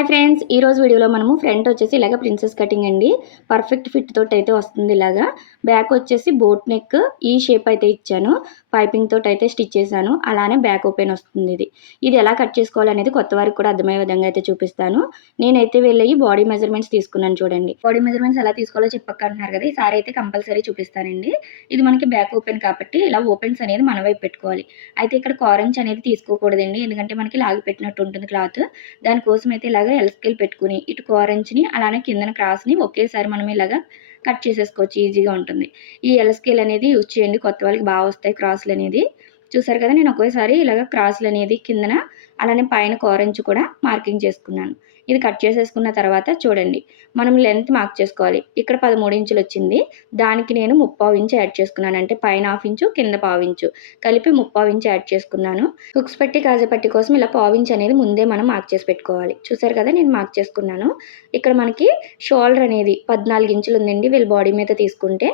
Hi friends ఈ రోజు వీడియోలో మనము ఫ్రంట్ వచ్చేసి ఇలాగ ప్రిన్సెస్ కటింగ్ అండి. పర్ఫెక్ట్ ఫిట్ తోటి అయితే వస్తుంది ఇలాగా. బ్యాక్ వచ్చేసి బోట్ నెక్ ఈ షేప్ అయితే ఇచ్చాను. పైపింగ్ తోటి అయితే స్టిచ్ చేశాను. అలానే బ్యాక్ ఓపెన్ వస్తుంది ఇది. ఇది ఎలా కట్ చేసుకోవాలనేది కొత్త వారికి కూడా అర్థమయ్యే విధంగా అయితే చూపిస్తాను. నేనైతే వెళ్ళి బాడీ మెజర్మెంట్స్ తీసుకున్నాను చూడండి. బాడీ మెజర్మెంట్స్ ఎలా తీసుకోవాలో చెప్పక్కంటున్నారు కదా ఈసారి అయితే కంపల్సరీ చూపిస్తానండి. ఇది మనకి బ్యాక్ ఓపెన్ కాబట్టి ఇలా ఓపెన్స్ అనేది మన వైపు పెట్టుకోవాలి. అయితే ఇక్కడ కారెంజ్ అనేది తీసుకోకూడదండి. ఎందుకంటే మనకి లాగి పెట్టినట్టు ఉంటుంది క్లాత్. దానికోసం అయితే ఇలాగ ఎల్ స్కేల్ పెట్టుకుని ఇటు కోరెంజ్ని అలానే కిందన క్రాస్ని ఒకేసారి మనం ఇలాగా కట్ చేసేసుకోవచ్చు. ఈజీగా ఉంటుంది. ఈ ఎల్ స్కేల్ అనేది యూజ్ చేయండి. కొత్త వాళ్ళకి బాగా వస్తాయి క్రాస్లు అనేది. చూసారు కదా నేను ఒకేసారి ఇలాగ క్రాస్లు అనేది కిందన అలానే పైన కోరెంజ్ కూడా మార్కింగ్ చేసుకున్నాను. ఇది కట్ చేసేసుకున్న తర్వాత చూడండి మనం లెంత్ మార్క్ చేసుకోవాలి. ఇక్కడ పదమూడు ఇంచులు వచ్చింది. దానికి నేను ముప్పావు ఇంచు యాడ్ చేసుకున్నాను. అంటే పైన హాఫ్ ఇంచు కింద పావు ఇంచు. కలిపి ముప్పావు ఇంచు యాడ్ చేసుకున్నాను. హుక్స్ పెట్టి కాజా పట్టి కోసం ఇలా పావు ఇంచు అనేది ముందే మనం మార్క్ చేసి పెట్టుకోవాలి. చూసారు కదా నేను మార్క్ చేసుకున్నాను. ఇక్కడ మనకి షోల్డర్ అనేది పద్నాలుగు ఇంచులు ఉందండి. వీళ్ళ బాడీ మీద తీసుకుంటే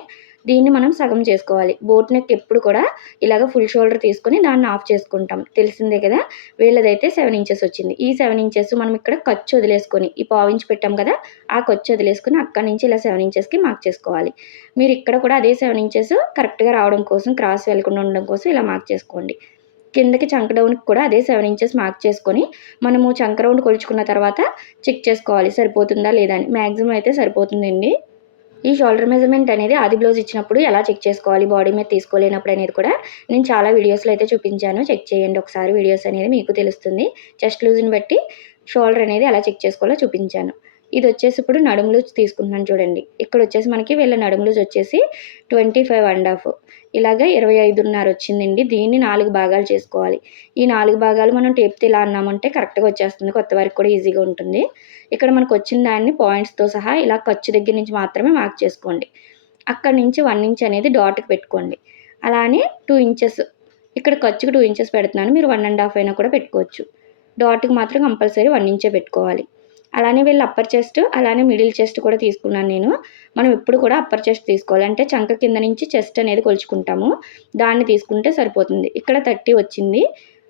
దీన్ని మనం సగం చేసుకోవాలి. బోట్ నెక్ ఎప్పుడు కూడా ఇలాగ ఫుల్ షోల్డర్ తీసుకొని దాన్ని ఆఫ్ చేసుకుంటాం. తెలిసిందే కదా? వీళ్ళదైతే సెవెన్ ఇంచెస్ వచ్చింది. ఈ సెవెన్ ఇంచెస్ మనం ఇక్కడ ఖర్చు వదిలేసుకొని ఈ పావు పెట్టాం కదా ఆ ఖర్చు వదిలేసుకొని అక్కడి నుంచి ఇలా సెవెన్ ఇంచెస్కి మార్క్ చేసుకోవాలి. మీరు ఇక్కడ కూడా అదే సెవెన్ ఇంచెస్ కరెక్ట్గా రావడం కోసం క్రాస్ వెళ్ళకుండా ఉండడం కోసం ఇలా మార్క్ చేసుకోండి. కిందకి చంక డౌన్కి కూడా అదే సెవెన్ ఇంచెస్ మార్క్ చేసుకొని మనము చంక రౌండ్ కొలుచుకున్న తర్వాత చెక్ చేసుకోవాలి. సరిపోతుందా లేదా అని. మ్యాక్సిమం అయితే సరిపోతుందండి. ఈ షోల్డర్ మెజర్మెంట్ అనేది ఆది బ్లౌజ్ ఇచ్చినప్పుడు ఎలా చెక్ చేసుకోవాలి బాడీ మీద తీసుకోలేనప్పుడు అనేది కూడా నేను చాలా వీడియోస్లో అయితే చూపించాను. చెక్ చేయండి ఒకసారి వీడియోస్ అనేది మీకు తెలుస్తుంది. చెస్ట్ లూజ్ని బట్టి షోల్డర్ అనేది ఎలా చెక్ చేసుకోవాలో చూపించాను. ఇది వచ్చేసి ఇప్పుడు నడుము లూజ్ తీసుకుంటున్నాను చూడండి. ఇక్కడ వచ్చేసి మనకి వీళ్ళ నడుము లూజ్ వచ్చేసి ట్వంటీ ఫైవ్ అండ్ హాఫ్ ఇలాగ ఇరవై ఐదున్నర వచ్చిందండి. దీన్ని నాలుగు భాగాలు చేసుకోవాలి. ఈ నాలుగు భాగాలు మనం టేప్తో ఇలా అన్నామంటే కరెక్ట్గా వచ్చేస్తుంది. కొత్త వారికి కూడా ఈజీగా ఉంటుంది. ఇక్కడ మనకు వచ్చిన దాన్ని పాయింట్స్తో సహా ఇలా ఖర్చు దగ్గర నుంచి మాత్రమే మార్క్ చేసుకోండి. అక్కడ నుంచి వన్ ఇంచ్ అనేది డాట్కి పెట్టుకోండి. అలానే టూ ఇంచెస్ ఇక్కడ ఖర్చుకు టూ ఇంచెస్ పెడుతున్నాను. మీరు వన్ అండ్ హాఫ్ అయినా కూడా పెట్టుకోవచ్చు. డాట్కి మాత్రం కంపల్సరీ వన్ ఇంచే పెట్టుకోవాలి. అలానే వీళ్ళు అప్పర్ చెస్ట్ అలానే మిడిల్ చెస్ట్ కూడా తీసుకున్నాను నేను. మనం ఎప్పుడు కూడా అప్పర్ చెస్ట్ తీసుకోవాలి. అంటే చంక కింద నుంచి చెస్ట్ అనేది కొలుచుకుంటాము. దాన్ని తీసుకుంటే సరిపోతుంది. ఇక్కడ థర్టీ వచ్చింది.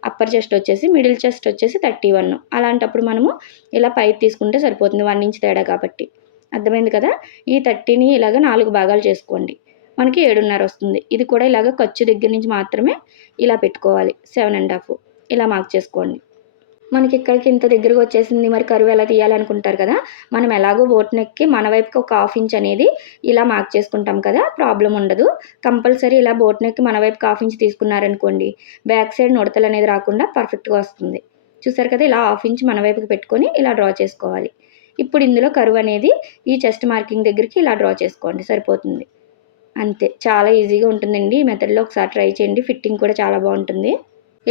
అప్పర్ చెస్ట్ వచ్చేసి మిడిల్ చెస్ట్ వచ్చేసి థర్టీ వన్ అలాంటప్పుడు మనము ఇలా పైకి తీసుకుంటే సరిపోతుంది. వన్ ఇంచ్ తేడా కాబట్టి. అర్థమైంది కదా? ఈ థర్టీని ఇలాగ నాలుగు భాగాలు చేసుకోండి. మనకి ఏడున్నర వస్తుంది. ఇది కూడా ఇలాగ ఖర్చు దగ్గర నుంచి మాత్రమే ఇలా పెట్టుకోవాలి. సెవెన్ అండ్ హాఫ్ ఇలా మార్క్ చేసుకోండి. మనకి ఇక్కడికి ఇంత దగ్గరకు వచ్చేసింది మరి కరువు ఎలా తీయాలనుకుంటారు కదా? మనం ఎలాగో బోట్ నెక్కి మన వైపుకి ఒక హాఫ్ ఇంచ్ అనేది ఇలా మార్క్ చేసుకుంటాం కదా ప్రాబ్లం ఉండదు. కంపల్సరీ ఇలా బోట్ నెక్కి మన వైపుకి హాఫ్ ఇంచ్ తీసుకున్నారనుకోండి బ్యాక్ సైడ్ నుడతలు అనేది రాకుండా పర్ఫెక్ట్గా వస్తుంది. చూసారు కదా ఇలా హాఫ్ ఇంచ్ మన వైపుకి పెట్టుకొని ఇలా డ్రా చేసుకోవాలి. ఇప్పుడు ఇందులో కరువు అనేది ఈ చెస్ట్ మార్కింగ్ దగ్గరికి ఇలా డ్రా చేసుకోండి సరిపోతుంది. అంతే చాలా ఈజీగా ఉంటుందండి. ఈ మెథడ్లో ఒకసారి ట్రై చేయండి ఫిట్టింగ్ కూడా చాలా బాగుంటుంది.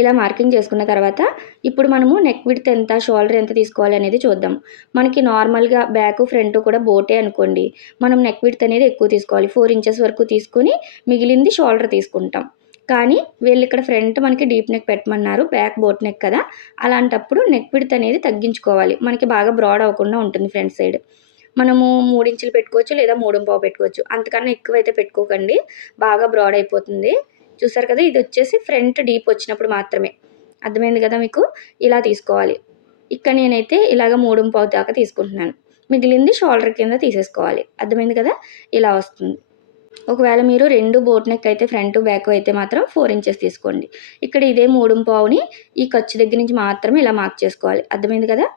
ఇలా మార్కింగ్ చేసుకున్న తర్వాత ఇప్పుడు మనము నెక్ విడ్త్ ఎంత షోల్డర్ ఎంత తీసుకోవాలి అనేది చూద్దాం. మనకి నార్మల్గా బ్యాక్ ఫ్రంట్ కూడా బోటే అనుకోండి. మనం నెక్ విడ్త్ అనేది ఎక్కువ తీసుకోవాలి. ఫోర్ ఇంచెస్ వరకు తీసుకుని మిగిలింది షోల్డర్ తీసుకుంటాం. కానీ వీళ్ళు ఇక్కడ ఫ్రంట్ మనకి డీప్ నెక్ పెట్టమన్నారు బ్యాక్ బోట్ నెక్ కదా. అలాంటప్పుడు నెక్ విడ్త్ అనేది తగ్గించుకోవాలి. మనకి బాగా బ్రాడ్ అవ్వకుండా ఉంటుంది ఫ్రంట్ సైడ్ మనము మూడు ఇంచులు పెట్టుకోవచ్చు లేదా మూడు పావు పెట్టుకోవచ్చు. అంతకన్నా ఎక్కువైతే పెట్టుకోకండి. బాగా బ్రాడ్ అయిపోతుంది. చూసారు కదా ఇది వచ్చేసి ఫ్రంట్ డీప్ వచ్చినప్పుడు మాత్రమే. అర్థమైంది కదా మీకు? ఇలా తీసుకోవాలి. ఇక్కడ నేనైతే ఇలాగ మూడు పావు దాకా తీసుకుంటున్నాను. మిగిలింది షోల్డర్ కింద తీసేసుకోవాలి. అర్థమైంది కదా? ఇలా వస్తుంది. ఒకవేళ మీరు రెండు బోట్ నెక్ అయితే ఫ్రంట్ బ్యాక్ అయితే మాత్రం ఫోర్ ఇంచెస్ తీసుకోండి. ఇక్కడ ఇదే మూడు పావుని ఈ ఖర్చు దగ్గర నుంచి మాత్రమే ఇలా మార్క్ చేసుకోవాలి. అర్థమైంది కదా?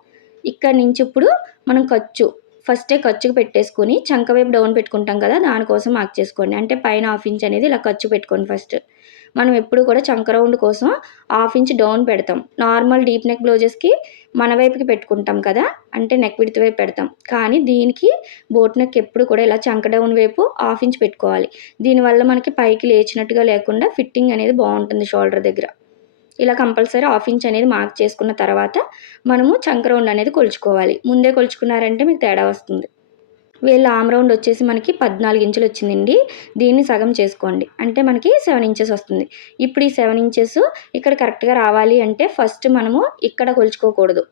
ఇక్కడ నుంచి ఇప్పుడు మనం ఖర్చు ఫస్టే ఖర్చుకు పెట్టేసుకొని చంక వైపు డౌన్ పెట్టుకుంటాం కదా దానికోసం మార్క్ చేసుకోండి. అంటే పైన హాఫ్ ఇంచ్ అనేది ఇలా ఖర్చు పెట్టుకోండి ఫస్ట్. మనం ఎప్పుడు కూడా చంక రౌండ్ కోసం హాఫ్ ఇంచ్ డౌన్ పెడతాం. నార్మల్ డీప్ నెక్ బ్లౌజెస్కి మన వైపుకి పెట్టుకుంటాం కదా అంటే నెక్ విడత వైపు పెడతాం. కానీ దీనికి బోట్ నెక్ ఎప్పుడు కూడా ఇలా చంక డౌన్ వైపు హాఫ్ ఇంచ్ పెట్టుకోవాలి. దీనివల్ల మనకి పైకి లేచినట్టుగా లేకుండా ఫిట్టింగ్ అనేది బాగుంటుంది షోల్డర్ దగ్గర. ఇలా కంపల్సరీ హాఫ్ ఇంచ్ అనేది మార్క్ చేసుకున్న తర్వాత మనము చంక రౌండ్ అనేది కొలుచుకోవాలి. ముందే కొలుచుకున్నారంటే మీకు తేడా వస్తుంది. వీళ్ళ ఆమ్ రౌండ్ వచ్చేసి మనకి పద్నాలుగు ఇంచులు వచ్చిందండి. దీన్ని సగం చేసుకోండి. అంటే మనకి సెవెన్ ఇంచెస్ వస్తుంది. ఇప్పుడు ఈ సెవెన్ ఇంచెస్ ఇక్కడ కరెక్ట్గా రావాలి అంటే ఫస్ట్ మనము ఇక్కడ కొలుచుకోకూడదు.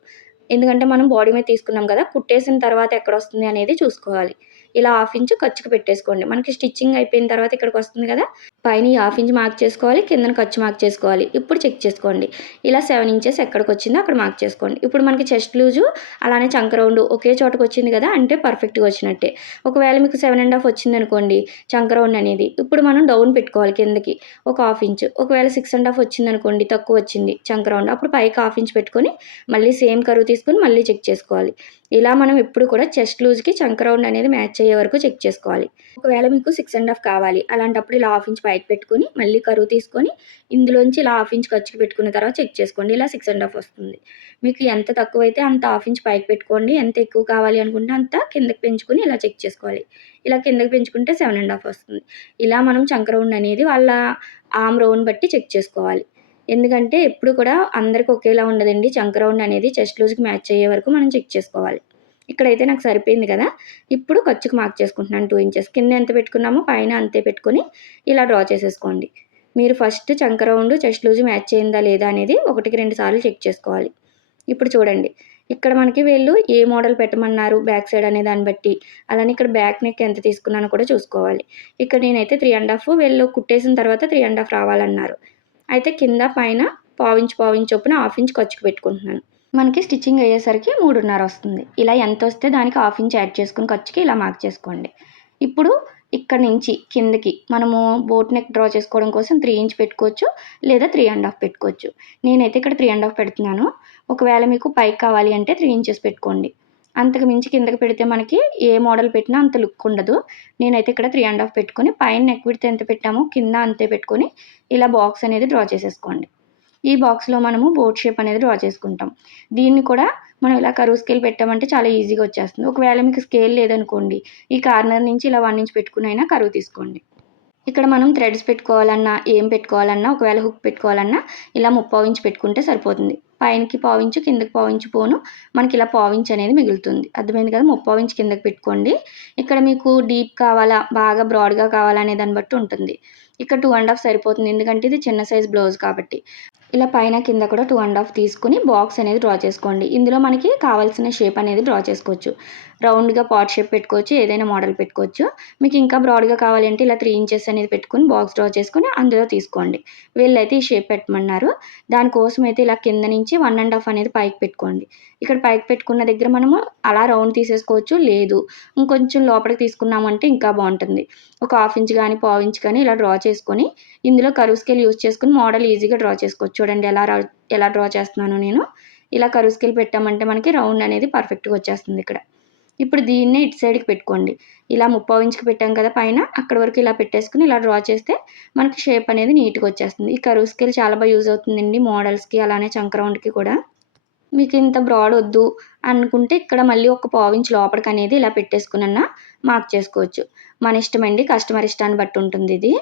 ఎందుకంటే మనం బాడీ మీద తీసుకున్నాం కదా కుట్టేసిన తర్వాత ఎక్కడ వస్తుంది అనేది చూసుకోవాలి. ఇలా హాఫ్ ఇంచ్ ఖర్చుకు పెట్టేసుకోండి. మనకి స్టిచ్చింగ్ అయిపోయిన తర్వాత ఇక్కడికి వస్తుంది కదా పైన ఈ హాఫ్ ఇంచ్ మార్క్ చేసుకోవాలి కిందన ఖర్చు మార్క్ చేసుకోవాలి. ఇప్పుడు చెక్ చేసుకోండి. ఇలా సెవెన్ ఇంచెస్ ఎక్కడికి వచ్చిందో అక్కడ మార్క్ చేసుకోండి. ఇప్పుడు మనకి చెస్ట్ లూజు అలానే చంక రౌండ్ ఒకే చోటకు వచ్చింది కదా అంటే పర్ఫెక్ట్గా వచ్చినట్టే. ఒకవేళ మీకు సెవెన్ అండ్ హాఫ్ వచ్చింది అనుకోండి చంక రౌండ్ అనేది. ఇప్పుడు మనం డౌన్ పెట్టుకోవాలి కిందకి ఒక హాఫ్ ఇంచ్. ఒకవేళ సిక్స్ అండ్ హాఫ్ వచ్చింది అనుకోండి తక్కువ వచ్చింది చంక రౌండ్. అప్పుడు పైకి హాఫ్ ఇంచ్ పెట్టుకొని మళ్ళీ సేమ్ కరువు తీసుకొని మళ్ళీ చెక్ చేసుకోవాలి. ఇలా మనం ఎప్పుడు కూడా చెస్ట్ లూజ్కి చంక రౌండ్ అనేది మ్యాచ్ అయ్యే వరకు చెక్ చేసుకోవాలి. ఒకవేళ మీకు సిక్స్ అండ్ హాఫ్ కావాలి అలాంటప్పుడు ఇలా హాఫ్ ఇంచ్ పైకి పెట్టుకొని మళ్ళీ కరువు తీసుకొని ఇందులోంచి ఇలా హాఫ్ ఇంచ్ ఖర్చుకి పెట్టుకున్న తర్వాత చెక్ చేసుకోండి. ఇలా సిక్స్ అండ్ హాఫ్ వస్తుంది. మీకు ఎంత తక్కువ అయితే అంత హాఫ్ ఇంచ్ పైకి పెట్టుకోండి. ఎంత ఎక్కువ కావాలి అనుకుంటే అంత కిందకి పెంచుకొని ఇలా చెక్ చేసుకోవాలి. ఇలా కిందకి పెంచుకుంటే సెవెన్ అండ్ హాఫ్ వస్తుంది. ఇలా మనం చంక రౌండ్ అనేది వాళ్ళ ఆమ్ రౌండ్ బట్టి చెక్ చేసుకోవాలి. ఎందుకంటే ఎప్పుడు కూడా అందరికి ఒకేలా ఉండదండి. చంక్ రౌండ్ అనేది చెస్ట్ లూజ్కి మ్యాచ్ అయ్యే వరకు మనం చెక్ చేసుకోవాలి. ఇక్కడైతే నాకు సరిపోయింది కదా. ఇప్పుడు ఖర్చుకు మార్క్ చేసుకుంటున్నాను టూ ఇంచెస్. కింద ఎంత పెట్టుకున్నామో పైన అంతే పెట్టుకొని ఇలా డ్రా చేసేసుకోండి. మీరు ఫస్ట్ చంక రౌండ్ చెస్ట్ లూజ్ మ్యాచ్ అయిందా లేదా అనేది ఒకటికి రెండు సార్లు చెక్ చేసుకోవాలి. ఇప్పుడు చూడండి. ఇక్కడ మనకి వీళ్ళు ఏ మోడల్ పెట్టమన్నారు? బ్యాక్ సైడ్ అనే దాన్ని బట్టి. అలానే ఇక్కడ బ్యాక్ నెక్ ఎంత తీసుకున్నానో కూడా చూసుకోవాలి. ఇక్కడ నేనైతే త్రీ అండ్ హాఫ్ వీళ్ళు కుట్టేసిన తర్వాత త్రీ అండ్ హాఫ్ రావాలన్నారు. అయితే కింద పైన పావించి పావించి చొప్పున హాఫ్ ఇంచ్ ఖర్చుకు పెట్టుకుంటున్నాను. మనకి స్టిచ్చింగ్ అయ్యేసరికి మూడున్నర వస్తుంది. ఇలా ఎంత వస్తే దానికి హాఫ్ ఇంచ్ యాడ్ చేసుకుని ఖర్చుకి ఇలా మార్క్ చేసుకోండి. ఇప్పుడు ఇక్కడ నుంచి కిందకి మనము బోట్ నెక్ డ్రా చేసుకోవడం కోసం త్రీ ఇంచ్ పెట్టుకోవచ్చు లేదా త్రీ అండ్ హాఫ్ పెట్టుకోవచ్చు. నేనైతే ఇక్కడ త్రీ అండ్ హాఫ్ పెడుతున్నాను. ఒకవేళ మీకు పైకి కావాలి అంటే త్రీ ఇంచెస్ పెట్టుకోండి. అంతకు మించి కిందకి పెడితే మనకి ఏ మోడల్ పెట్టినా అంత లుక్ ఉండదు. నేనైతే ఇక్కడ త్రీ అండ్ హాఫ్ పెట్టుకుని పైన నెక్ విడితే ఎంత పెట్టామో కింద అంతే పెట్టుకొని ఇలా బాక్స్ అనేది డ్రా చేసేసుకోండి. ఈ బాక్స్లో మనము బోట్ షేప్ అనేది డ్రా చేసుకుంటాం. దీన్ని కూడా మనం ఇలా కరువు స్కేల్ పెట్టామంటే చాలా ఈజీగా వచ్చేస్తుంది. ఒకవేళ మీకు స్కేల్ లేదనుకోండి ఈ కార్నర్ నుంచి ఇలా వన్ ఇంచ్ పెట్టుకుని అయినా కరువు తీసుకోండి. ఇక్కడ మనం థ్రెడ్స్ పెట్టుకోవాలన్నా ఏం పెట్టుకోవాలన్నా ఒకవేళ హుక్ పెట్టుకోవాలన్నా ఇలా ముప్పావు ఇంచ్ పెట్టుకుంటే సరిపోతుంది. పైనకి పావించు కిందకి పావించు పోను. మనకి ఇలా పావించు అనేది మిగులుతుంది. అర్థమైంది కదా? ముప్పావు కిందకి పెట్టుకోండి. ఇక్కడ మీకు డీప్ కావాలా బాగా బ్రాడ్గా కావాలా అనే దాన్ని బట్టి ఉంటుంది. ఇక్కడ టూ అండ్ హాఫ్ సరిపోతుంది. ఎందుకంటే ఇది చిన్న సైజ్ బ్లౌజ్ కాబట్టి. ఇలా పైన కింద కూడా టూ అండ్ హాఫ్ తీసుకుని బాక్స్ అనేది డ్రా చేసుకోండి. ఇందులో మనకి కావాల్సిన షేప్ అనేది డ్రా చేసుకోవచ్చు. రౌండ్గా పాట్ షేప్ పెట్టుకోవచ్చు ఏదైనా మోడల్ పెట్టుకోవచ్చు. మీకు ఇంకా బ్రాడ్గా కావాలంటే ఇలా త్రీ ఇంచెస్ అనేది పెట్టుకుని బాక్స్ డ్రా చేసుకుని అందులో తీసుకోండి. వీళ్ళైతే ఈ షేప్ పెట్టమన్నారు. దానికోసం అయితే ఇలా కింద నుంచి వన్ అండ్ హాఫ్ అనేది పైకి పెట్టుకోండి. ఇక్కడ పైకి పెట్టుకున్న దగ్గర మనము అలా రౌండ్ తీసేసుకోవచ్చు. లేదు. ఇంకొంచెం లోపలికి తీసుకున్నామంటే ఇంకా బాగుంటుంది. ఒక హాఫ్ ఇంచ్ కానీ పావు ఇంచ్ కానీ ఇలా డ్రా చేసుకొని ఇందులో కరువు స్కేల్ యూజ్ చేసుకుని మోడల్ ఈజీగా డ్రా చేసుకోవచ్చు. చూడండి ఎలా ఎలా డ్రా చేస్తున్నాను నేను. ఇలా కరువు స్కేల్ పెట్టామంటే మనకి రౌండ్ అనేది పర్ఫెక్ట్గా వచ్చేస్తుంది ఇక్కడ. ఇప్పుడు దీన్నే ఇటు సైడ్కి పెట్టుకోండి. ఇలా ముప్పావు ఇంచుకి పెట్టాం కదా పైన అక్కడ వరకు ఇలా పెట్టేసుకుని ఇలా డ్రా చేస్తే మనకి షేప్ అనేది నీట్గా వచ్చేస్తుంది. ఈ కరువు స్కేల్ చాలా బాగా యూజ్ అవుతుందండి మోడల్స్కి అలానే చంక్రౌండ్కి కూడా. మీకు ఇంత బ్రాడ్ వద్దు అనుకుంటే ఇక్కడ మళ్ళీ ఒక పావు లోపలికి అనేది ఇలా పెట్టేసుకున్న మార్క్ చేసుకోవచ్చు. మన ఇష్టమండి కస్టమర్ ఇష్టాన్ని బట్టి ఉంటుంది ఇది.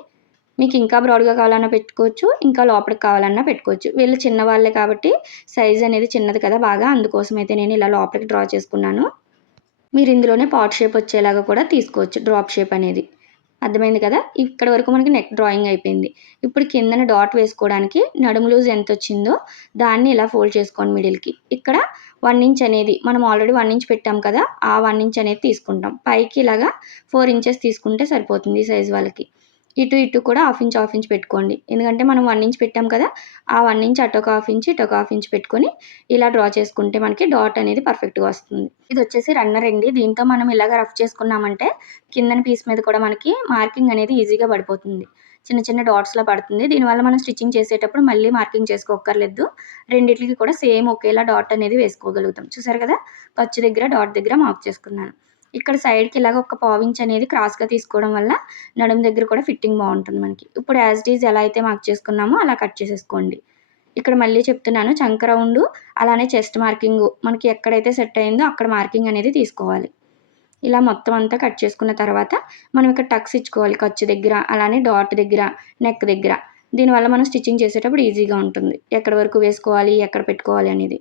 మీకు ఇంకా బ్రాడ్గా కావాలన్నా పెట్టుకోవచ్చు ఇంకా లోపలికి కావాలన్నా పెట్టుకోవచ్చు. వీళ్ళు చిన్నవాళ్ళే కాబట్టి సైజ్ అనేది చిన్నది కదా బాగా అందుకోసం అయితే నేను ఇలా లోపలికి డ్రా చేసుకున్నాను. మీరు ఇందులోనే పాట్ షేప్ వచ్చేలాగా కూడా తీసుకోవచ్చు డ్రాప్ షేప్ అనేది. అర్థమైంది కదా? ఇక్కడ వరకు మనకి నెక్ డ్రాయింగ్ అయిపోయింది. ఇప్పుడు కిందన డాట్ వేసుకోవడానికి నడుము లూజ్ ఎంత వచ్చిందో దాన్ని ఇలా ఫోల్డ్ చేసుకోండి మిడిల్కి ఇక్కడ వన్ ఇంచ్ అనేది మనం ఆల్రెడీ వన్ ఇంచ్ పెట్టాం కదా ఆ వన్ ఇంచ్ అనేది తీసుకుంటాం. పైకి ఇలాగా ఫోర్ ఇంచెస్ తీసుకుంటే సరిపోతుంది ఈ సైజ్ వాళ్ళకి. ఇటు ఇటు కూడా హాఫ్ ఇంచ్ హాఫ్ ఇంచ్ పెట్టుకోండి. ఎందుకంటే మనం వన్ ఇంచ్ పెట్టాం కదా ఆ వన్ ఇంచ్ అటు ఒక హాఫ్ ఇంచ్ ఇటు ఒక హాఫ్ ఇంచ్ పెట్టుకొని ఇలా డ్రా చేసుకుంటే మనకి డాట్ అనేది పర్ఫెక్ట్గా వస్తుంది. ఇది వచ్చేసి రన్నర్ అండి. దీంతో మనం ఇలాగ రఫ్ చేసుకున్నామంటే కిందన పీస్ మీద కూడా మనకి మార్కింగ్ అనేది ఈజీగా పడిపోతుంది. చిన్న చిన్న డాట్స్లో పడుతుంది. దీనివల్ల మనం స్టిచ్చింగ్ చేసేటప్పుడు మళ్ళీ మార్కింగ్ చేసుకోక్కర్లేదు. రెండింటికి కూడా సేమ్ ఒకేలా డాట్ అనేది వేసుకోగలుగుతాం. చూసారు కదా ఖర్చు దగ్గర డాట్ దగ్గర మార్క్ చేసుకున్నాను. ఇక్కడ సైడ్కి ఇలాగ ఒక పావించ్ అనేది క్రాస్గా తీసుకోవడం వల్ల నడుము దగ్గర కూడా ఫిట్టింగ్ బాగుంటుంది మనకి. ఇప్పుడు యాజ్ డీజ్ ఎలా అయితే మార్క్ చేసుకున్నామో అలా కట్ చేసేసుకోండి. ఇక్కడ మళ్ళీ చెప్తున్నాను చంక రౌండ్ అలానే చెస్ట్ మార్కింగ్ మనకి ఎక్కడైతే సెట్ అయిందో అక్కడ మార్కింగ్ అనేది తీసుకోవాలి. ఇలా మొత్తం అంతా కట్ చేసుకున్న తర్వాత మనం ఇక్కడ టక్స్ ఇచ్చుకోవాలి ఖర్చు దగ్గర అలానే డాట్ దగ్గర నెక్ దగ్గర. దీనివల్ల మనం స్టిచ్చింగ్ చేసేటప్పుడు ఈజీగా ఉంటుంది. ఎక్కడ వరకు వేసుకోవాలి ఎక్కడ పెట్టుకోవాలి అనేది.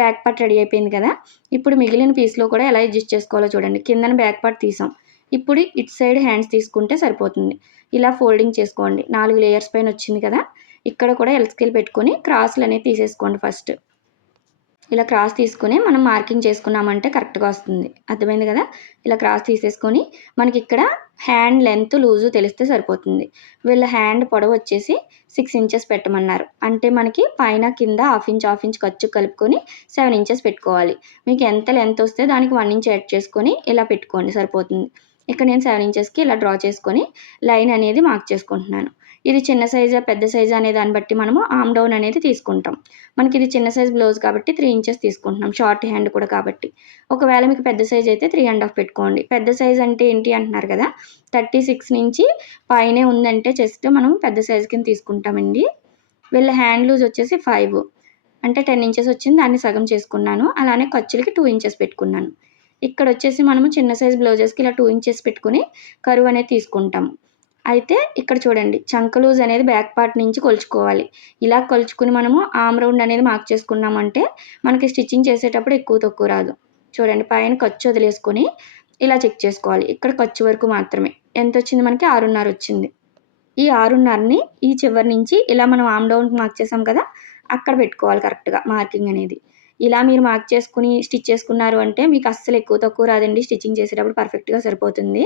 బ్యాక్ పార్ట్ రెడీ అయిపోయింది కదా. ఇప్పుడు మిగిలిన పీస్లో కూడా ఎలా అడ్జస్ట్ చేసుకోవాలో చూడండి. కిందన బ్యాక్ పార్ట్ తీసాం. ఇప్పుడు ఇట్ సైడ్ హ్యాండ్స్ తీసుకుంటే సరిపోతుంది. ఇలా ఫోల్డింగ్ చేసుకోండి. నాలుగు లేయర్స్ పైన వచ్చింది కదా. ఇక్కడ కూడా ఎల్ స్కేల్ పెట్టుకొని క్రాస్లు అనేవి తీసేసుకోండి ఫస్ట్. ఇలా క్రాస్ తీసుకుని మనం మార్కింగ్ చేసుకున్నామంటే కరెక్ట్గా వస్తుంది. అర్థమైంది కదా? ఇలా క్రాస్ తీసేసుకొని మనకి ఇక్కడ హ్యాండ్ లెంత్ లూజు తెలిస్తే సరిపోతుంది. వీళ్ళ హ్యాండ్ పొడవు వచ్చేసి సిక్స్ ఇంచెస్ పెట్టమన్నారు. అంటే మనకి పైన కింద హాఫ్ ఇంచ్ హాఫ్ ఇంచ్ ఖర్చు కలుపుకొని సెవెన్ ఇంచెస్ పెట్టుకోవాలి. మీకు ఎంత లెంత్ వస్తే దానికి వన్ ఇంచ్ యాడ్ చేసుకొని ఇలా పెట్టుకోండి సరిపోతుంది. ఇక్కడ నేను సెవెన్ ఇంచెస్కి ఇలా డ్రా చేసుకొని లైన్ అనేది మార్క్ చేసుకుంటున్నాను. ఇది చిన్న సైజా పెద్ద సైజా అనే దాన్ని బట్టి మనము ఆమ్ డౌన్ అనేది తీసుకుంటాం. మనకి ఇది చిన్న సైజ్ బ్లౌజ్ కాబట్టి త్రీ ఇంచెస్ తీసుకుంటున్నాం షార్ట్ హ్యాండ్ కూడా కాబట్టి. ఒకవేళ మీకు పెద్ద సైజ్ అయితే త్రీ అండ్ హాఫ్ పెట్టుకోండి. పెద్ద సైజ్ అంటే ఏంటి అంటున్నారు కదా థర్టీ సిక్స్ నుంచి పైనే ఉందంటే చెస్ట్ మనం పెద్ద సైజ్ కింద తీసుకుంటామండి. వీళ్ళ హ్యాండ్ లూజ్ వచ్చేసి ఫైవ్ అంటే టెన్ ఇంచెస్ వచ్చింది దాన్ని సగం చేసుకున్నాను. అలానే ఖర్చులకి టూ ఇంచెస్ పెట్టుకున్నాను. ఇక్కడ వచ్చేసి మనము చిన్న సైజ్ బ్లౌజెస్కి ఇలా టూ ఇంచెస్ పెట్టుకుని కరువు అనేది తీసుకుంటాము అయితే ఇక్కడ చూడండి చంక లూజ్ అనేది బ్యాక్ పార్ట్ నుంచి కొలుచుకోవాలి. ఇలా కొలుచుకుని మనము ఆమ్ రౌండ్ అనేది మార్క్ చేసుకున్నామంటే మనకి స్టిచ్చింగ్ చేసేటప్పుడు ఎక్కువ తక్కువ రాదు. చూడండి పైన ఖర్చు వదిలేసుకొని ఇలా చెక్ చేసుకోవాలి. ఇక్కడ ఖర్చు వరకు మాత్రమే. ఎంత వచ్చింది మనకి? ఆరున్నర వచ్చింది. ఈ ఆరున్నరని ఈ చివరి నుంచి ఇలా మనం ఆమ్ డౌన్ మార్క్ చేసాం కదా అక్కడ పెట్టుకోవాలి కరెక్ట్గా మార్కింగ్ అనేది. ఇలా మీరు మార్క్ చేసుకుని స్టిచ్ చేసుకున్నారు అంటే మీకు అస్సలు ఎక్కువ తక్కువ రాదండి. స్టిచ్చింగ్ చేసేటప్పుడు పర్ఫెక్ట్గా సరిపోతుంది.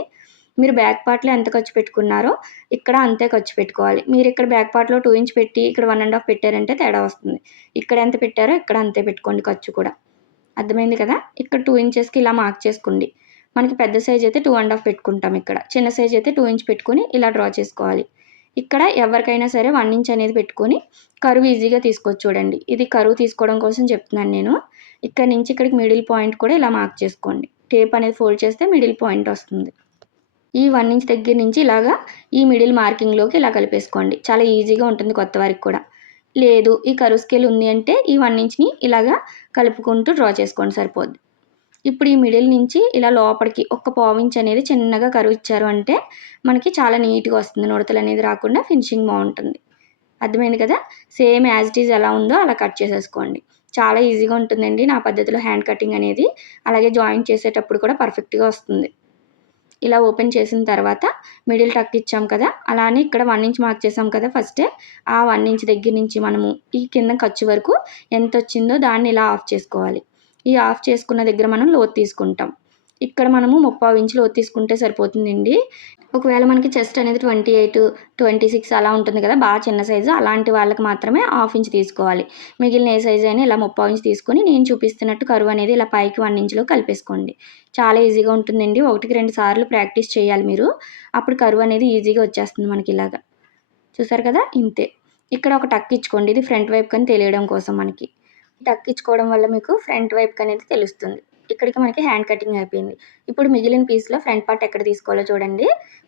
మీరు బ్యాక్ పార్ట్లో ఎంత ఖర్చు పెట్టుకున్నారో ఇక్కడ అంతే ఖర్చు పెట్టుకోవాలి. మీరు ఇక్కడ బ్యాక్ పార్ట్లో టూ ఇంచ్ పెట్టి ఇక్కడ వన్ అండ్ హాఫ్ పెట్టారంటే తేడా వస్తుంది. ఇక్కడ ఎంత పెట్టారో ఇక్కడ అంతే పెట్టుకోండి ఖర్చు కూడా. అర్థమైంది కదా? ఇక్కడ టూ ఇంచెస్కి ఇలా మార్క్ చేసుకోండి. మనకి పెద్ద సైజ్ అయితే టూ అండ్ హాఫ్ పెట్టుకుంటాం ఇక్కడ. చిన్న సైజ్ అయితే టూ ఇంచ్ పెట్టుకుని ఇలా డ్రా చేసుకోవాలి. ఇక్కడ ఎవరికైనా సరే వన్ ఇంచ్ అనేది పెట్టుకొని కరువు ఈజీగా తీసుకోవచ్చు చూడండి. ఇది కరువు తీసుకోవడం కోసం చెప్తున్నాను నేను. ఇక్కడ నుంచి ఇక్కడికి మిడిల్ పాయింట్ కూడా ఇలా మార్క్ చేసుకోండి. టేప్ అనేది ఫోల్డ్ చేస్తే మిడిల్ పాయింట్ వస్తుంది. ఈ వన్ ఇంచ్ దగ్గర నుంచి ఇలాగా ఈ మిడిల్ మార్కింగ్లోకి ఇలా కలిపేసుకోండి. చాలా ఈజీగా ఉంటుంది కొత్త వారికి కూడా. లేదు ఈ కరువు స్కేల్ ఉంది అంటే ఈ వన్ ఇంచ్ని ఇలాగా కలుపుకుంటూ డ్రా చేసుకోండి సరిపోద్ది. ఇప్పుడు ఈ మిడిల్ నుంచి ఇలా లోపలికి ఒక్క పావించ్ అనేది చిన్నగా కరువు ఇచ్చారు అంటే మనకి చాలా నీట్గా వస్తుంది. నుడతలు అనేది రాకుండా ఫినిషింగ్ బాగుంటుంది. అర్థమైంది కదా? సేమ్ యాజ్ ఇట్ ఈజ్ ఎలా ఉందో అలా కట్ చేసేసుకోండి. చాలా ఈజీగా ఉంటుందండి నా పద్ధతిలో హ్యాండ్ కటింగ్ అనేది. అలాగే జాయింట్ చేసేటప్పుడు కూడా పర్ఫెక్ట్గా వస్తుంది. ఇలా ఓపెన్ చేసిన తర్వాత మిడిల్ టక్ ఇచ్చాం కదా అలానే ఇక్కడ వన్ ఇంచ్ మార్క్ చేసాం కదా ఫస్టే. ఆ వన్ ఇంచ్ దగ్గర నుంచి మనము ఈ కింద ఖర్చు వరకు ఎంత వచ్చిందో దాన్ని ఇలా ఆఫ్ చేసుకోవాలి. ఈ ఆఫ్ చేసుకున్న దగ్గర మనం లోతు తీసుకుంటాం. ఇక్కడ మనము ముప్పావు ఇంచులు లోతు తీసుకుంటే సరిపోతుందండి. ఒకవేళ మనకి చెస్ట్ అనేది ట్వంటీ ఎయిట్ ట్వంటీ సిక్స్ అలా ఉంటుంది కదా బాగా చిన్న సైజు అలాంటి వాళ్ళకి మాత్రమే హాఫ్ ఇంచ్ తీసుకోవాలి. మిగిలిన ఏ సైజు అయినా ఇలా ముప్పావు ఇంచ్ తీసుకొని నేను చూపిస్తున్నట్టు కరువు అనేది ఇలా పైకి వన్ ఇంచ్లో కలిపేసుకోండి. చాలా ఈజీగా ఉంటుందండి. ఒకటికి రెండు సార్లు ప్రాక్టీస్ చేయాలి మీరు. అప్పుడు కరువు అనేది ఈజీగా వచ్చేస్తుంది మనకి ఇలాగా. చూసారు కదా? ఇంతే. ఇక్కడ ఒక టక్ ఇచ్చుకోండి. ఇది ఫ్రంట్ వైపు కానీ తెలియడం కోసం మనకి. టక్ ఇచ్చుకోవడం వల్ల మీకు ఫ్రంట్ వైపు అనేది తెలుస్తుంది. ఇక్కడికి మనకి హ్యాండ్ కటింగ్ అయిపోయింది. ఇప్పుడు మిగిలిన పీస్లో ఫ్రంట్ పార్ట్ ఎక్కడ తీసుకోవాలో చూడండి.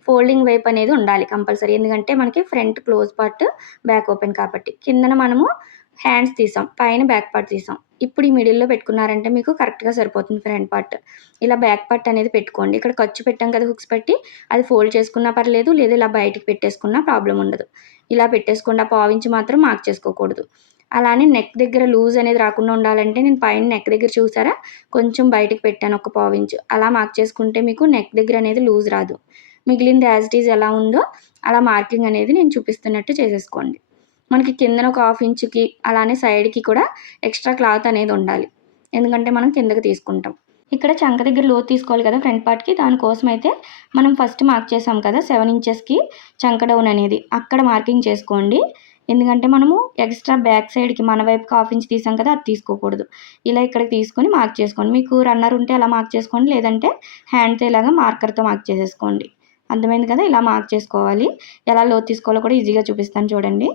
ఫోల్డింగ్ వైపు అనేది ఉండాలి కంపల్సరీ ఎందుకంటే మనకి front close part back open కాబట్టి. కిందన మనము హ్యాండ్స్ తీసాం పైన బ్యాక్ పార్ట్ తీసాం. ఇప్పుడు ఈ మిడిల్లో పెట్టుకున్నారంటే మీకు కరెక్ట్గా సరిపోతుంది ఫ్రంట్ పార్ట్ ఇలా బ్యాక్ పార్ట్ అనేది పెట్టుకోండి. ఇక్కడ ఖర్చు పెట్టాం కదా హుక్స్ పెట్టి అది ఫోల్డ్ చేసుకున్నా పర్లేదు లేదా ఇలా బయటికి పెట్టేసుకున్నా ప్రాబ్లం ఉండదు. ఇలా పెట్టేసుకుండా పావించి మాత్రం మార్క్ చేసుకోకూడదు. అలానే నెక్ దగ్గర లూజ్ అనేది రాకుండా ఉండాలంటే నేను పైన నెక్ దగ్గర చూసారా? కొంచెం బయటకు పెట్టాను ఒక పావించు అలా మార్క్ చేసుకుంటే మీకు నెక్ దగ్గర అనేది లూజ్ రాదు. మిగిలింది యాజ్ ఇట్ ఈజ్ ఎలా ఉందో అలా మార్కింగ్ అనేది నేను చూపిస్తున్నట్టు చేసేసుకోండి. మనకి కిందన ఒక హాఫ్ ఇంచుకి అలానే సైడ్కి కూడా ఎక్స్ట్రా క్లాత్ అనేది ఉండాలి. ఎందుకంటే మనం కిందకి తీసుకుంటాం. ఇక్కడ చంక దగ్గర లోతు తీసుకోవాలి కదా ఫ్రంట్ పార్ట్కి దానికోసం అయితే మనం ఫస్ట్ మార్క్ చేసాం కదా సెవెన్ ఇంచెస్కి చంక డౌన్ అనేది. అక్కడ మార్కింగ్ చేసుకోండి. ఎందుకంటే మనము ఎక్స్ట్రా బ్యాక్ సైడ్కి మన వైపు హాఫ్ ఇంచ్ తీసాం కదా అది తీసుకోకూడదు. ఇలా ఇక్కడికి తీసుకొని మార్క్ చేసుకోండి. మీకు రన్నర్ ఉంటే అలా మార్క్ చేసుకోండి. లేదంటే హ్యాండ్తో ఇలాగా మార్కర్తో మార్క్ చేసేసుకోండి. అర్థమైంది కదా? ఇలా మార్క్ చేసుకోవాలి. ఎలా లోతు తీసుకోవాలో కూడా ఈజీగా చూపిస్తాను చూడండి.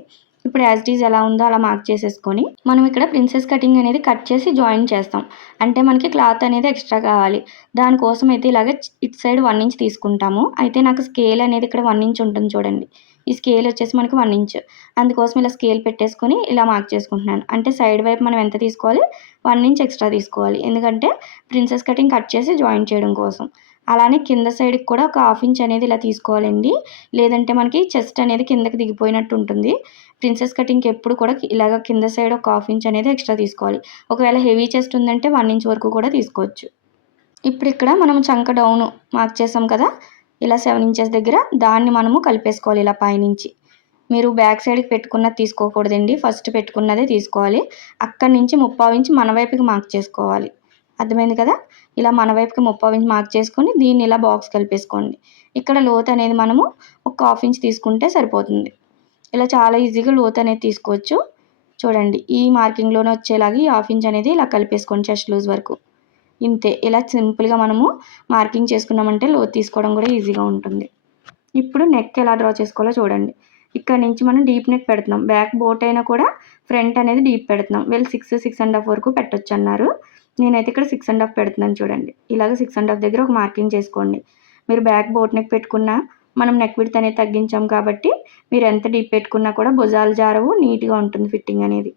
ఇప్పుడు యాజ్ ఈజ్ ఎలా ఉందో అలా మార్క్ చేసేసుకొని మనం ఇక్కడ ప్రిన్సెస్ కటింగ్ అనేది కట్ చేసి జాయిన్ చేస్తాం. అంటే మనకి క్లాత్ అనేది ఎక్స్ట్రా కావాలి. దానికోసం అయితే ఇలాగ ఇటు సైడ్ వన్ ఇంచ్ తీసుకుంటాము. అయితే నాకు స్కేల్ అనేది ఇక్కడ వన్ ఇంచ్ ఉంటుంది చూడండి. ఈ స్కేల్ వచ్చేసి మనకి వన్ ఇంచ్ అందుకోసం ఇలా స్కేల్ పెట్టేసుకొని ఇలా మార్క్ చేసుకుంటున్నాను. అంటే సైడ్ వైపు మనం ఎంత తీసుకోవాలి? వన్ ఇంచ్ ఎక్స్ట్రా తీసుకోవాలి. ఎందుకంటే ప్రిన్సెస్ కటింగ్ కట్ చేసి జాయిన్ చేయడం కోసం. అలానే కింద సైడ్కి కూడా ఒక హాఫ్ ఇంచ్ అనేది ఇలా తీసుకోవాలండి. లేదంటే మనకి చెస్ట్ అనేది కిందకి దిగిపోయినట్టు ఉంటుంది. ప్రిన్సెస్ కటింగ్కి ఎప్పుడు కూడా ఇలాగ కింద సైడ్ ఒక హాఫ్ ఇంచ్ అనేది ఎక్స్ట్రా తీసుకోవాలి. ఒకవేళ హెవీ చెస్ట్ ఉందంటే వన్ ఇంచ్ వరకు కూడా తీసుకోవచ్చు. ఇప్పుడు ఇక్కడ మనం చంక డౌన్ మార్క్ చేసాం కదా? ఇలా సెవెన్ ఇంచెస్ దగ్గర దాన్ని మనము కలిపేసుకోవాలి ఇలా పైనుంచి. మీరు బ్యాక్ సైడ్కి పెట్టుకున్నది తీసుకోకూడదండి. ఫస్ట్ పెట్టుకున్నదే తీసుకోవాలి. అక్కడి నుంచి ముప్పావు ఇంచ్ మన వైపుకి మార్క్ చేసుకోవాలి. అర్థమైంది కదా? ఇలా మన వైపుకి ముప్పావు ఇంచ్ మార్క్ చేసుకొని దీన్ని ఇలా బాక్స్ కలిపేసుకోండి. ఇక్కడ లోత్ అనేది మనము ఒక హాఫ్ ఇంచ్ తీసుకుంటే సరిపోతుంది. ఇలా చాలా ఈజీగా లోత్ అనేది తీసుకోవచ్చు. చూడండి ఈ మార్కింగ్లోనే వచ్చేలాగా ఈ హాఫ్ ఇంచ్ అనేది ఇలా కలిపేసుకోండి చెస్ట్ లూజ్ వరకు. ఇంతే. ఇలా సింపుల్గా మనము మార్కింగ్ చేసుకున్నామంటే లోతు తీసుకోవడం కూడా ఈజీగా ఉంటుంది. ఇప్పుడు నెక్ ఎలా డ్రా చేసుకోవాలో చూడండి. ఇక్కడ నుంచి మనం డీప్ నెక్ పెడుతున్నాం. బ్యాక్ బోట్ అయినా కూడా ఫ్రంట్ అనేది డీప్ పెడుతున్నాం. వీళ్ళు సిక్స్ సిక్స్ అండ్ హాఫ్ వరకు పెట్టొచ్చు అన్నారు నేనైతే ఇక్కడ సిక్స్ అండ్ హాఫ్ పెడుతున్నాను చూడండి. ఇలాగ సిక్స్ అండ్ హాఫ్ దగ్గర ఒక మార్కింగ్ చేసుకోండి. మీరు బ్యాక్ బోట్ నెక్ పెట్టుకున్నా మనం నెక్ విడ్త్ అనేది తగ్గించాం కాబట్టి మీరు ఎంత డీప్ పెట్టుకున్నా కూడా భుజాలు జారవు నీట్గా ఉంటుంది ఫిట్టింగ్ అనేది.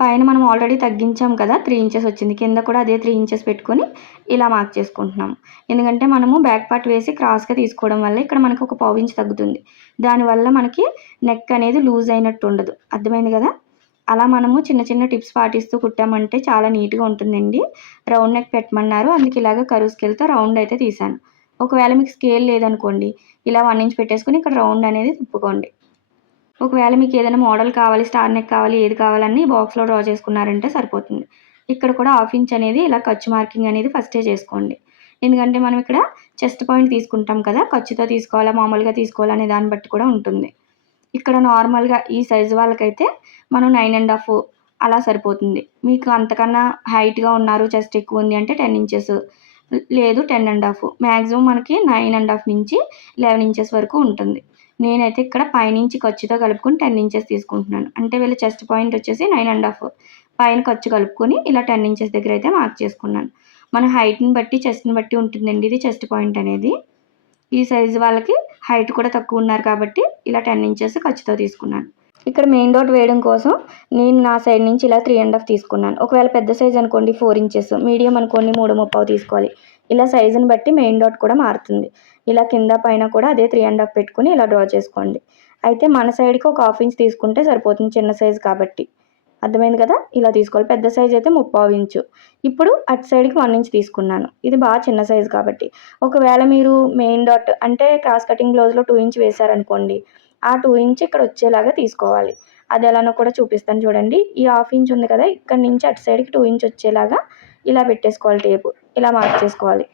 పైన మనం ఆల్రెడీ తగ్గించాం కదా త్రీ ఇంచెస్ వచ్చింది. కింద కూడా అదే త్రీ ఇంచెస్ పెట్టుకొని ఇలా మార్క్ చేసుకుంటున్నాం. ఎందుకంటే మనము బ్యాక్ పార్ట్ వేసి క్రాస్గా తీసుకోవడం వల్ల ఇక్కడ మనకు ఒక పావు ఇంచ్ తగ్గుతుంది. దానివల్ల మనకి నెక్ అనేది లూజ్ అయినట్టు ఉండదు. అర్థమైంది కదా? అలా మనము చిన్న చిన్న టిప్స్ పాటిస్తూ కుట్టామంటే చాలా నీట్గా ఉంటుందండి. రౌండ్ నెక్ పెట్టమన్నారు. అందుకే ఇలాగ కరువు స్కేల్తో రౌండ్ అయితే తీసాను. ఒకవేళ మీకు స్కేల్ లేదనుకోండి ఇలా వన్ ఇంచ్ పెట్టేసుకుని ఇక్కడ రౌండ్ అనేది తిప్పుకోండి. ఒకవేళ మీకు ఏదైనా మోడల్ కావాలి స్టార్ నెక్ కావాలి ఏది కావాలని బాక్స్లో డ్రా చేసుకున్నారంటే సరిపోతుంది. ఇక్కడ కూడా హాఫ్ ఇంచ్ అనేది ఇలా ఖర్చు మార్కింగ్ అనేది ఫస్టే చేసుకోండి. ఎందుకంటే మనం ఇక్కడ చెస్ట్ పాయింట్ తీసుకుంటాం కదా ఖర్చుతో తీసుకోవాలా మామూలుగా తీసుకోవాలా అనే దాన్ని బట్టి కూడా ఉంటుంది. ఇక్కడ నార్మల్గా ఈ సైజు వాళ్ళకైతే మనం నైన్ అండ్ హాఫ్ అలా సరిపోతుంది. మీకు అంతకన్నా హైట్గా ఉన్నారు చెస్ట్ ఎక్కువ ఉంది అంటే టెన్ ఇంచెస్ లేదు టెన్ అండ్ హాఫ్. మ్యాక్సిమం మనకి నైన్ అండ్ హాఫ్ నుంచి లెవెన్ ఇంచెస్ వరకు ఉంటుంది. నేనైతే ఇక్కడ పైనుంచి ఖర్చుతో కలుపుకొని టెన్ ఇంచెస్ తీసుకుంటున్నాను. అంటే వీళ్ళ చెస్ట్ పాయింట్ వచ్చేసి నైన్ అండ్ హాఫ్ పైన ఖర్చు కలుపుకొని ఇలా టెన్ ఇంచెస్ దగ్గర అయితే మార్క్ చేసుకున్నాను. మన హైట్ని బట్టి చెస్ట్ని బట్టి ఉంటుందండి ఇది చెస్ట్ పాయింట్ అనేది. ఈ సైజు వాళ్ళకి హైట్ కూడా తక్కువ ఉన్నారు కాబట్టి ఇలా టెన్ ఇంచెస్ ఖర్చుతో తీసుకున్నాను. ఇక్కడ మెయిన్ డోట్ వేయడం కోసం నేను నా సైడ్ నుంచి ఇలా త్రీ అండ్ హాఫ్ తీసుకున్నాను. ఒకవేళ పెద్ద సైజ్ అనుకోండి ఫోర్ ఇంచెస్ మీడియం అనుకోండి మూడు ముప్పావు తీసుకోవాలి. ఇలా సైజుని బట్టి మెయిన్ డాట్ కూడా మారుతుంది. ఇలా కింద పైన కూడా అదే త్రీ అండ్ హాఫ్ పెట్టుకుని ఇలా డ్రా చేసుకోండి. అయితే మన సైడ్కి ఒక హాఫ్ ఇంచ్ తీసుకుంటే సరిపోతుంది చిన్న సైజు కాబట్టి. అర్థమైంది కదా? ఇలా తీసుకోవాలి. పెద్ద సైజ్ అయితే ముప్పావు ఇంచు ఇప్పుడు అటు సైడ్కి వన్ ఇంచ్ తీసుకున్నాను. ఇది బాగా చిన్న సైజు కాబట్టి. ఒకవేళ మీరు మెయిన్ డాట్ అంటే క్రాస్ కటింగ్ బ్లౌజ్లో టూ ఇంచ్ వేశారనుకోండి ఆ టూ ఇంచ్ ఇక్కడ వచ్చేలాగా తీసుకోవాలి. అది ఎలానో కూడా చూపిస్తాను చూడండి. ఈ హాఫ్ ఇంచ్ ఉంది కదా? ఇక్కడ నుంచి అటు సైడ్కి టూ ఇంచ్ వచ్చేలాగా ఇలా పెట్టేసుకోవాలి టేపు. ఇలా మార్క్ చేసుకోవాలి.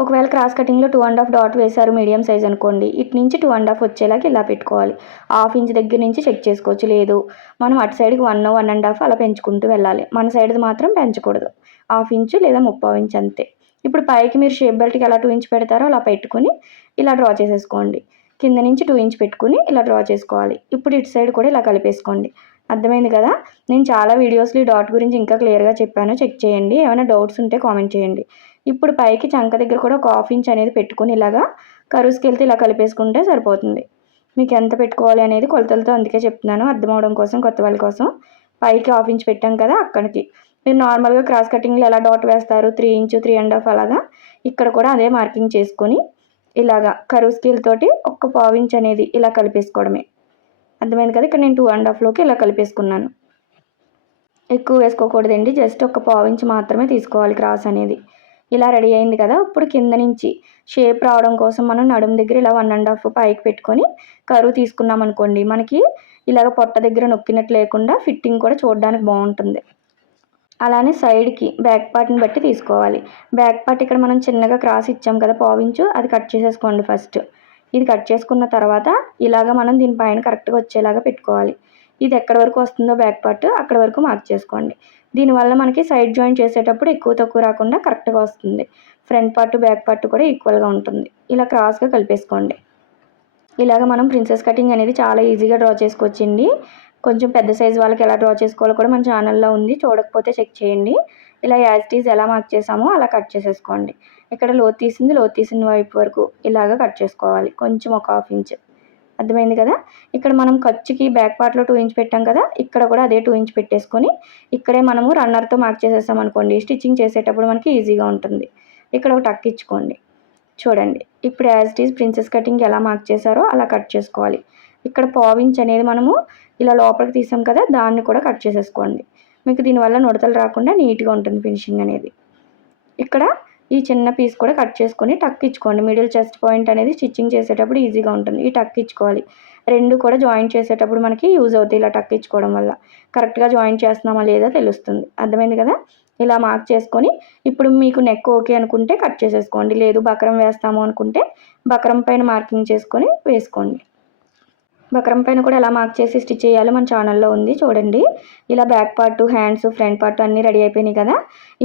ఒకవేళ క్రాస్ కటింగ్లో టూ అండ్ హాఫ్ డాట్ వేశారు మీడియం సైజ్ అనుకోండి ఇటు నుంచి టూ అండ్ హాఫ్ వచ్చేలాగా ఇలా పెట్టుకోవాలి. హాఫ్ ఇంచ్ దగ్గర నుంచి చెక్ చేసుకోవచ్చు లేదు. మనం అటు సైడ్కి వన్ వన్ అండ్ హాఫ్ అలా పెంచుకుంటూ వెళ్ళాలి. మన సైడ్ది మాత్రం పెంచకూడదు. హాఫ్ ఇంచు లేదా ముప్పావు ఇంచ్ అంతే. ఇప్పుడు పైకి మీరు షేప్ బెల్ట్కి ఎలా టూ ఇంచ్ పెడతారో అలా పెట్టుకుని ఇలా డ్రా చేసేసుకోండి. కింద నుంచి టూ ఇంచ్ పెట్టుకుని ఇలా డ్రా చేసుకోవాలి. ఇప్పుడు ఇటు సైడ్ కూడా ఇలా కలిపేసుకోండి. అర్థమైంది కదా? నేను చాలా వీడియోస్లో ఈ డాట్ గురించి ఇంకా క్లియర్గా చెప్పాను. చెక్ చేయండి. ఏమైనా డౌట్స్ ఉంటే కామెంట్ చేయండి. ఇప్పుడు పైకి చంక దగ్గర కూడా ఒక హాఫ్ ఇంచ్ అనేది పెట్టుకుని ఇలాగా కరువుకి ఇలా కలిపేసుకుంటే సరిపోతుంది. మీకు ఎంత పెట్టుకోవాలి అనేది కొలతలతో అందుకే చెప్తున్నాను. అర్థం అవడం కోసం కొత్త వాళ్ళ కోసం. పైకి హాఫ్ ఇంచ్ పెట్టాం కదా అక్కడికి. మీరు నార్మల్గా క్రాస్ కటింగ్లో ఎలా డాట్ వేస్తారు? Three inch three and half అలాగా. ఇక్కడ కూడా అదే మార్కింగ్ చేసుకొని ఇలాగా కరువు స్కేల్ తోటి ఒక్క పావు ఇంచ్ అనేది ఇలా కలిపేసుకోవడమే. అర్థమైంది కదా? ఇక్కడ నేను టూ అండ్ హాఫ్లోకి ఇలా కలిపేసుకున్నాను. ఎక్కువ వేసుకోకూడదండి. జస్ట్ ఒక పావు ఇంచ్ మాత్రమే తీసుకోవాలి క్రాస్ అనేది. ఇలా రెడీ అయింది కదా. ఇప్పుడు కింద నుంచి షేప్ రావడం కోసం మనం నడుము దగ్గర ఇలా వన్ అండ్ హాఫ్ పైకి పెట్టుకొని కరువు తీసుకున్నాం అనుకోండి. మనకి ఇలాగ పొట్ట దగ్గర నొక్కినట్టు లేకుండా ఫిట్టింగ్ కూడా చూడడానికి బాగుంటుంది. అలానే సైడ్కి బ్యాక్ పార్ట్ని బట్టి తీసుకోవాలి. బ్యాక్ పార్ట్ ఇక్కడ మనం చిన్నగా క్రాస్ ఇచ్చాం కదా పావించు అది కట్ చేసేసుకోండి ఫస్ట్ ఇది కట్ చేసుకున్న తర్వాత ఇలాగ మనం దీనిపైన కరెక్ట్గా వచ్చేలాగా పెట్టుకోవాలి. ఇది ఎక్కడ వరకు వస్తుందో బ్యాక్ పార్ట్ అక్కడ వరకు మార్క్ చేసుకోండి. దీనివల్ల మనకి సైడ్ జాయిన్ చేసేటప్పుడు ఎక్కువ తక్కువ రాకుండా కరెక్ట్గా వస్తుంది. ఫ్రంట్ పార్ట్ బ్యాక్ పార్ట్ కూడా ఈక్వల్గా ఉంటుంది. ఇలా క్రాస్గా కలిపేసుకోండి. ఇలాగ మనం ప్రిన్సెస్ కటింగ్ అనేది చాలా ఈజీగా డ్రా చేసుకోవచ్చండి. కొంచెం పెద్ద సైజ్ వాళ్ళకి ఎలా డ్రా చేసుకోవాలో కూడా మన ఛానల్లో ఉంది. చూడకపోతే చెక్ చేయండి. ఇలా యాజ్ టీజ్ ఎలా మార్క్ చేసామో అలా కట్ చేసేసుకోండి. ఇక్కడ లోతు తీసింది లోతు తీసిన వైపు వరకు ఇలాగ కట్ చేసుకోవాలి. కొంచెం ఒక హాఫ్ ఇంచ్ అర్థమైంది కదా? ఇక్కడ మనం ఖర్చుకి బ్యాక్ పార్ట్లో టూ ఇంచ్ పెట్టాం కదా? ఇక్కడ కూడా అదే టూ ఇంచ్ పెట్టేసుకొని ఇక్కడే మనము రన్నర్తో మార్క్ చేసేస్తాం అనుకోండి. స్టిచ్చింగ్ చేసేటప్పుడు మనకి ఈజీగా ఉంటుంది. ఇక్కడ ఒక టక్ ఇచ్చుకోండి. చూడండి. ఇప్పుడు as it is princess cutting ఎలా మార్క్ చేశారో అలా కట్ చేసుకోవాలి. ఇక్కడ పావించ్ అనేది మనము ఇలా లోపలికి తీసాం కదా? దాన్ని కూడా కట్ చేసేసుకోండి. మీకు దీనివల్ల నుడతలు రాకుండా నీట్గా ఉంటుంది ఫినిషింగ్ అనేది. ఇక్కడ ఈ చిన్న పీస్ కూడా కట్ చేసుకొని టక్ ఇచ్చుకోండి. మిడిల్ చెస్ట్ పాయింట్ అనేది స్టిచ్చింగ్ చేసేటప్పుడు ఈజీగా ఉంటుంది. ఈ టక్ ఇచ్చుకోవాలి. రెండు కూడా జాయిన్ చేసేటప్పుడు మనకి యూజ్ అవుతాయి ఇలా టక్ ఇచ్చుకోవడం వల్ల. కరెక్ట్గా జాయిన్ చేస్తున్నామా లేదా తెలుస్తుంది. అర్థమైంది కదా? ఇలా మార్క్ చేసుకొని ఇప్పుడు మీకు నెక్ ఓకే అనుకుంటే కట్ చేసేసుకోండి. లేదు బకరం వేస్తాము అనుకుంటే బకరం పైన మార్కింగ్ చేసుకొని వేసుకోండి. బక్రం పైన కూడా ఎలా మార్క్ చేసి స్టిచ్ చేయాలో మన ఛానల్లో ఉంది చూడండి. ఇలా back part hands front part అన్నీ రెడీ అయిపోయినాయి కదా.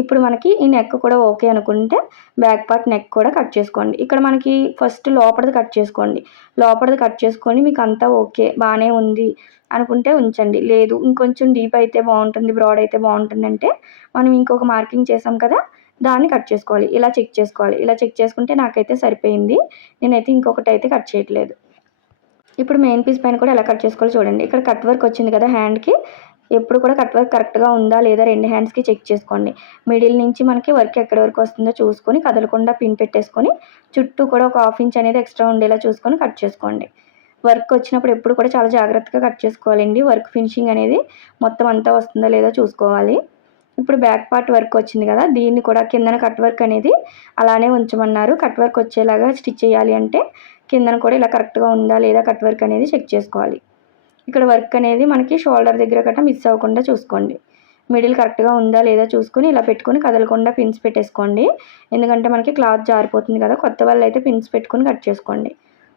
ఇప్పుడు మనకి ఈ నెక్ కూడా ఓకే అనుకుంటే బ్యాక్ పార్ట్ నెక్ కూడా కట్ చేసుకోండి. ఇక్కడ మనకి ఫస్ట్ లోపలది కట్ చేసుకోండి. లోపలది కట్ చేసుకొని మీకు అంతా ఓకే బాగానే ఉంది అనుకుంటే ఉంచండి. లేదు ఇంకొంచెం డీప్ అయితే బాగుంటుంది బ్రాడ్ అయితే బాగుంటుంది అంటే మనం ఇంకొక మార్కింగ్ చేసాం కదా దాన్ని కట్ చేసుకోవాలి. ఇలా చెక్ చేసుకోవాలి. ఇలా చెక్ చేసుకుంటే నాకైతే సరిపోయింది. నేనైతే ఇంకొకటి అయితే కట్ చేయట్లేదు. ఇప్పుడు మెయిన్ పీస్ పైన కూడా ఎలా కట్ చేసుకోవాలో చూడండి. ఇక్కడ కట్ వర్క్ వచ్చింది కదా హ్యాండ్కి ఎప్పుడు కూడా కట్ వర్క్ కరెక్ట్గా ఉందా లేదా రెండు హ్యాండ్స్కి చెక్ చేసుకోండి. మిడిల్ నుంచి మనకి వర్క్ ఎక్కడి వరకు వస్తుందో చూసుకొని కదలకుండా పిన్ పెట్టేసుకొని చుట్టూ కూడా ఒక హాఫ్ ఇంచ్ అనేది ఎక్స్ట్రా ఉండేలా చూసుకొని కట్ చేసుకోండి. వర్క్ వచ్చినప్పుడు ఎప్పుడు కూడా చాలా జాగ్రత్తగా కట్ చేసుకోవాలండి. వర్క్ ఫినిషింగ్ అనేది మొత్తం అంతా వస్తుందో లేదో చూసుకోవాలి. ఇప్పుడు బ్యాక్ పార్ట్ వర్క్ వచ్చింది కదా దీన్ని కూడా కిందన కట్ వర్క్ అనేది అలానే ఉంచమన్నారు. కట్ వర్క్ వచ్చేలాగా స్టిచ్ చేయాలి అంటే కిందన కూడా ఇలా కరెక్ట్గా ఉందా లేదా కట్ వర్క్ అనేది చెక్ చేసుకోవాలి. ఇక్కడ వర్క్ అనేది మనకి షోల్డర్ దగ్గర గట్రా మిస్ అవ్వకుండా చూసుకోండి. మిడిల్ కరెక్ట్గా ఉందా లేదా చూసుకొని ఇలా పెట్టుకొని కదలకుండా పిన్స్ పెట్టేసుకోండి. ఎందుకంటే మనకి క్లాత్ జారిపోతుంది కదా కొత్త వాళ్ళు అయితే పిన్స్ పెట్టుకొని కట్ చేసుకోండి.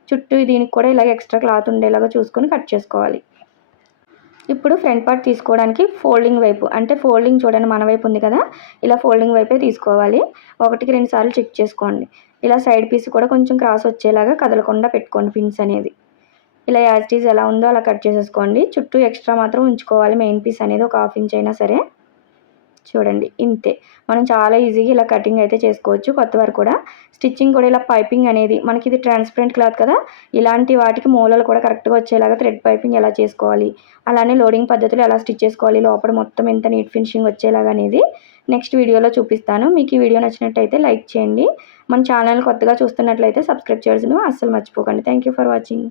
చుట్టూ దీనికి కూడా ఇలాగ ఎక్స్ట్రా క్లాత్ ఉండేలాగా చూసుకొని కట్ చేసుకోవాలి. ఇప్పుడు ఫ్రంట్ పార్ట్ తీసుకోవడానికి ఫోల్డింగ్ వైపు అంటే ఫోల్డింగ్ చూడండి మన వైపు ఉంది కదా ఇలా ఫోల్డింగ్ వైపే తీసుకోవాలి. ఒకటికి రెండు సార్లు చెక్ చేసుకోండి. ఇలా సైడ్ పీస్ కూడా కొంచెం క్రాస్ వచ్చేలాగా కదలకుండా పెట్టుకోండి పిన్స్ అనేది. ఇలా యాజిటీస్ ఎలా ఉందో అలా కట్ చేసేసుకోండి. చుట్టూ ఎక్స్ట్రా మాత్రం ఉంచుకోవాలి. మెయిన్ పీస్ అనేది ఒక హాఫ్ ఇంచ్ అయినా సరే. చూడండి ఇంతే. మనం చాలా ఈజీగా ఇలా కటింగ్ అయితే చేసుకోవచ్చు. కొత్త వారు కూడా. స్టిచ్చింగ్ కూడా ఇలా పైపింగ్ అనేది మనకి ఇది ట్రాన్స్పరెంట్ క్లాత్ కదా. ఇలాంటి వాటికి మూలలు కూడా కరెక్ట్గా వచ్చేలాగా థ్రెడ్ పైపింగ్ ఎలా చేసుకోవాలి? అలానే లోడింగ్ పద్ధతులు ఎలా స్టిచ్ చేసుకోవాలి? లోపల మొత్తం ఎంత నీట్ ఫినిషింగ్ వచ్చేలాగా అనేది నెక్స్ట్ వీడియోలో చూపిస్తాను. మీకు ఈ వీడియో నచ్చినట్టయితే లైక్ చేయండి. మన ఛానల్ కొత్తగా చూస్తున్నట్లయితే సబ్స్క్రైబ్ చేయాల్సిన అస్సలు మర్చిపోకండి. Thank you for watching.